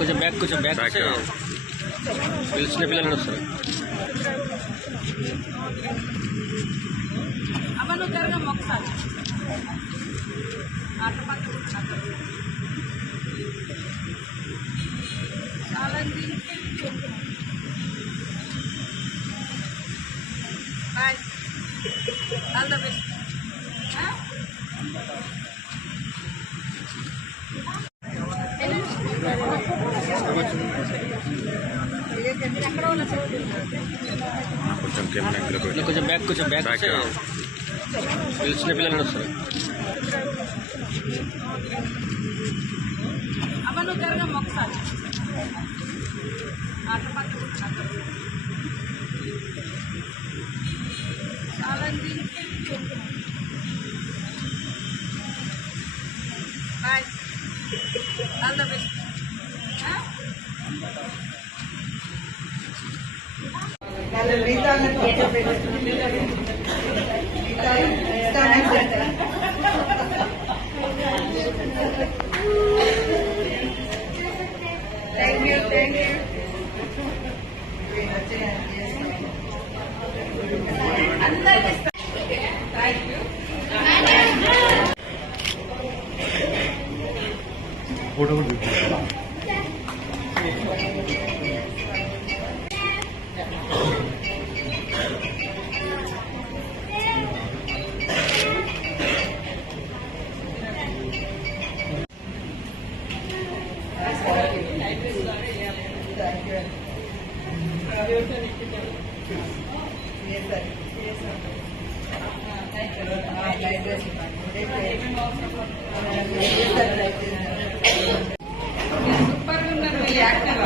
కొంచెం బ్యాక్ చిన్న పిల్లలు వస్తారు. అవన్నీ జరగం ఒకసారి బాయ్, ఆల్ ద బెస్ట్. కొంచెం బ్యాక్ చిన్న పిల్లలు వస్తారు. అవన్నీ జరగం ఒకసారి bye, all the best. Thank you. Photo super ఉన్నారు మీ యాక్టర్.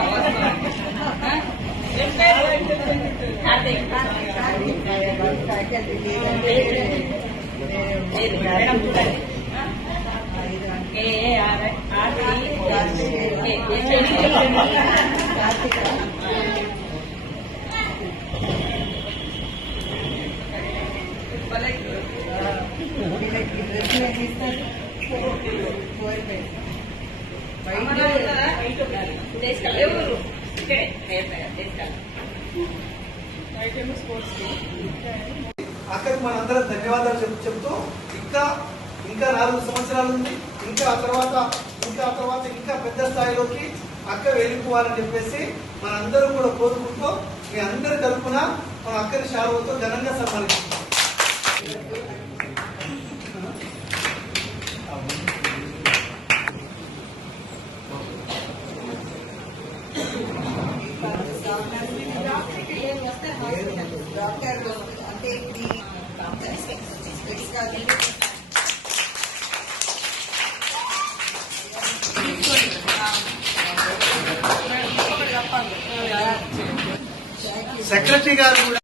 అక్కడికి మనందరం ధన్యవాదాలు చెప్తూ ఇంకా 4 సంవత్సరాలు ఉంది. ఇంకా ఆ తర్వాత ఇంకా పెద్ద స్థాయిలోకి అక్క వెళ్ళిపోవాలని చెప్పేసి మనందరం కూడా కోరుకుంటూ మీ అందరి తరఫున మన అక్కని శాలువతో ఘనంగా సన్మానిస్తాం. సెక్రటరీ గారు కూడా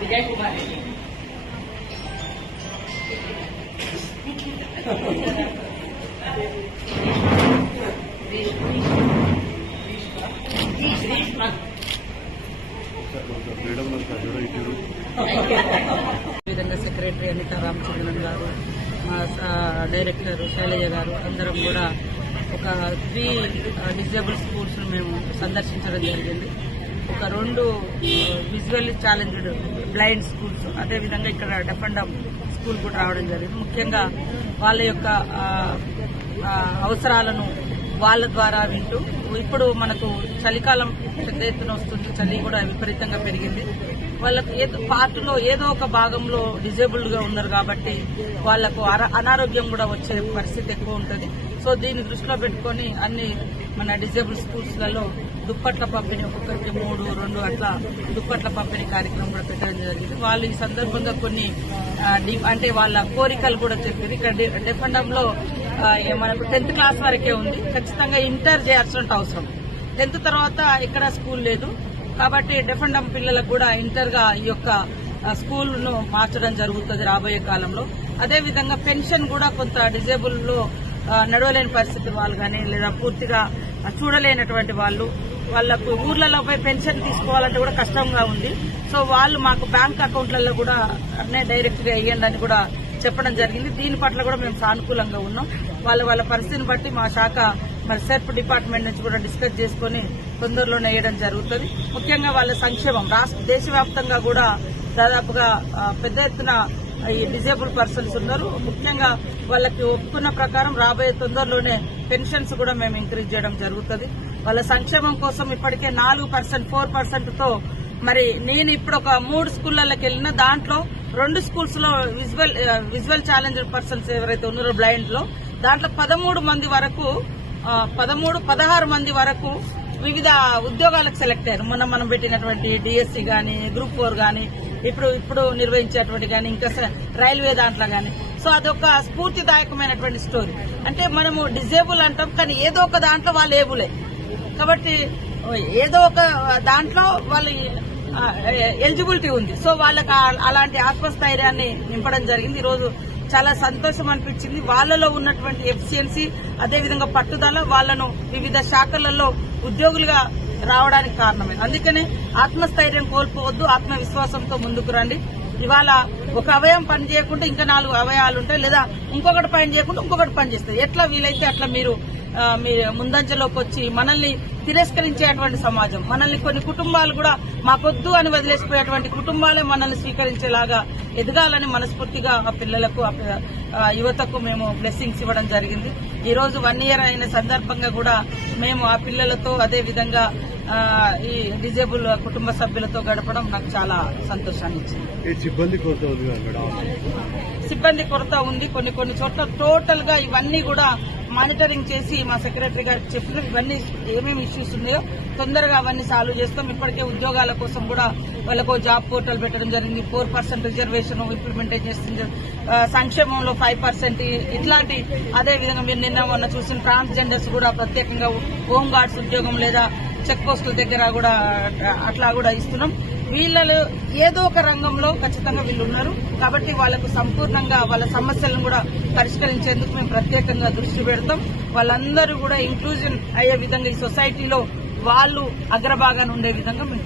విజయ్ కుమార్ విధంగా సెక్రటరీ అనితా రామచంద్రన్ గారు, మా డైరెక్టర్ శైలజ గారు అందరం కూడా ఒక 3 డిజేబుల్ స్కూల్స్ మేము సందర్శించడం జరిగింది. ఒక 2 విజువల్లీ ఛాలెంజ్డ్ బ్లైండ్ స్కూల్స్, అదేవిధంగా ఇక్కడ డెఫ్ అండ్ డమ్ స్కూల్ కూడా రావడం జరిగింది. ముఖ్యంగా వాళ్ళ యొక్క అవసరాలను వాళ్ళ ద్వారా వింటూ, ఇప్పుడు మనకు చలికాలం పెద్ద ఎత్తున వస్తుంది, చలి కూడా విపరీతంగా పెరిగింది. వాళ్ళకు పార్టీలో ఏదో ఒక భాగంలో డిజేబుల్డ్ గా ఉన్నారు కాబట్టి వాళ్లకు అనారోగ్యం కూడా వచ్చే పరిస్థితి ఎక్కువ ఉంటుంది. సో దీన్ని దృష్టిలో పెట్టుకుని అన్ని మన డిజేబుల్ స్కూల్స్ లలో దుప్పట్ల పంపిణీ, ఒక్కొక్కరికి 3-2 అట్లా దుప్పట్ల పంపిణీ కార్యక్రమం కూడా పెట్టడం జరిగింది. వాళ్ళు ఈ సందర్భంగా కొన్ని అంటే వాళ్ళ కోరికలు కూడా చెప్పారు. ఇక్కడ డెఫ్ అండ్ డమ్ లో మనకు 10th క్లాస్ వరకే ఉంది. ఖచ్చితంగా ఇంటర్ చేయాల్సిన అవసరం. 10th తర్వాత ఎక్కడ స్కూల్ లేదు కాబట్టి డెఫ్ అండ్ డమ్ పిల్లలకు కూడా ఇంటర్ గా ఈ యొక్క స్కూల్ ను మార్చడం జరుగుతుంది రాబోయే కాలంలో. అదేవిధంగా పెన్షన్ కూడా కొంత డిజేబుల్ లో నడవలేని పరిస్థితి వాళ్ళు కానీ లేదా పూర్తిగా చూడలేనటువంటి వాళ్లకు ఊర్లలో పోయి పెన్షన్ తీసుకోవాలంటే కూడా కష్టంగా ఉంది. సో వాళ్ళు మాకు బ్యాంక్ అకౌంట్లలో కూడా డైరెక్ట్ గా వేయండి అని కూడా చెప్పడం జరిగింది. దీని పట్ల కూడా మేము సానుకూలంగా ఉన్నాం. వాళ్ళ పరిస్థితిని బట్టి మా శాఖ మరి సెర్ప్ డిపార్ట్మెంట్ నుంచి కూడా డిస్కస్ చేసుకుని తొందరలోనే వేయడం జరుగుతుంది. ముఖ్యంగా వాళ్ళ సంక్షేమం దేశవ్యాప్తంగా కూడా దాదాపుగా పెద్ద ఎత్తున ఈ డిజేబుల్ పర్సన్స్ ఉన్నారు. ముఖ్యంగా వాళ్ళకి ఒప్పుకున్న ప్రకారం రాబోయే తొందరలోనే పెన్షన్స్ కూడా మేము ఇంక్రీజ్ చేయడం జరుగుతుంది. వాళ్ళ సంక్షేమం కోసం ఇప్పటికే 4%, 4% తో మరి నేను ఇప్పుడు ఒక 3 స్కూళ్లకి వెళ్ళిన దాంట్లో 2 స్కూల్స్ లో విజువల్ ఛాలెంజ్డ్ పర్సన్స్ ఎవరైతే ఉన్నారో బ్లైండ్ లో దాంట్లో 16 మంది వరకు వివిధ ఉద్యోగాలకు సెలెక్ట్ అయ్యారు. మనం పెట్టినటువంటి డిఎస్సి గానీ, గ్రూప్ 4 గానీ, ఇప్పుడు నిర్వహించేటువంటి గానీ, ఇంకా రైల్వే దాంట్లో గానీ. సో అదొక స్ఫూర్తిదాయకమైనటువంటి స్టోరీ. అంటే మనము డిజేబుల్ అంటాం కానీ ఏదో ఒక దాంట్లో వాళ్ళు ఏబులే కాబట్టి ఏదో ఒక దాంట్లో వాళ్ళు ఎలిజిబిలిటీ ఉంది. సో వాళ్ళకి అలాంటి ఆత్మస్థైర్యాన్ని నింపడం జరిగింది. ఈరోజు చాలా సంతోషం అనిపించింది. వాళ్ళలో ఉన్నటువంటి ఎఫిషియన్సీ అదేవిధంగా పట్టుదల వాళ్ళను వివిధ శాఖలలో ఉద్యోగులుగా రావడానికి కారణమైంది. అందుకనే ఆత్మస్థైర్యం కోల్పోవద్దు, ఆత్మవిశ్వాసంతో ముందుకు రండి. ఇవాళ ఒక అవయవం పని చేయకుండా ఇంకా 4 అవయవాలు ఉంటాయి, లేదా ఇంకొకటి పని చేయకుండా ఇంకొకటి పని చేస్తాయి. ఎట్లా వీలైతే అట్లా మీరు ముందంజలోకి వచ్చి మనల్ని తిరస్కరించేటువంటి సమాజం, మనల్ని కొన్ని కుటుంబాలు కూడా మాకొద్దు అని వదిలేసిపోయేటువంటి కుటుంబాలే మనల్ని స్వీకరించేలాగా ఎదగాలని మనస్ఫూర్తిగా ఆ పిల్లలకు యువతకు మేము బ్లెస్సింగ్స్ ఇవ్వడం జరిగింది. ఈ రోజు 1 year అయిన సందర్భంగా కూడా మేము ఆ పిల్లలతో అదే విధంగా ఈ డిజేబుల్ కుటుంబ సభ్యులతో గడపడం నాకు చాలా సంతోషాన్ని ఇచ్చింది. సిబ్బంది కొరత ఉంది. కొన్ని చోట్ల టోటల్ గా ఇవన్నీ కూడా మానిటరింగ్ చేసి మా సెక్రటరీ గారికి చెప్పిన ఇవన్నీ ఏమేమి ఇష్యూస్ ఉన్నాయో తొందరగా అవన్నీ సాల్వ్ చేస్తాం. ఇప్పటికే ఉద్యోగాల కోసం కూడా వాళ్ళకు జాబ్ పోర్టల్ పెట్టడం జరిగింది. 4% రిజర్వేషన్ ఇంప్లిమెంటేషన్ చేస్తుంది. సంక్షేమంలో 5% ఇట్లాంటి అదేవిధంగా మీరు మొన్న చూసిన ట్రాన్స్జెండర్స్ కూడా ప్రత్యేకంగా హోమ్ గార్డ్స్ ఉద్యోగం లేదా చెక్ పోస్టుల దగ్గర కూడా అట్లా కూడా ఇస్తున్నాం. వీళ్ళలో ఏదో ఒక రంగంలో ఖచ్చితంగా వీళ్ళు ఉన్నారు కాబట్టి వాళ్లకు సంపూర్ణంగా వాళ్ళ సమస్యలను కూడా పరిష్కరించేందుకు మేము ప్రత్యేకంగా దృష్టి పెడతాం. వాళ్ళందరూ కూడా ఇంక్లూజన్ అయ్యే విధంగా ఈ సొసైటీలో వాళ్ళు అగ్రభాగాన్ని ఉండే విధంగా మేము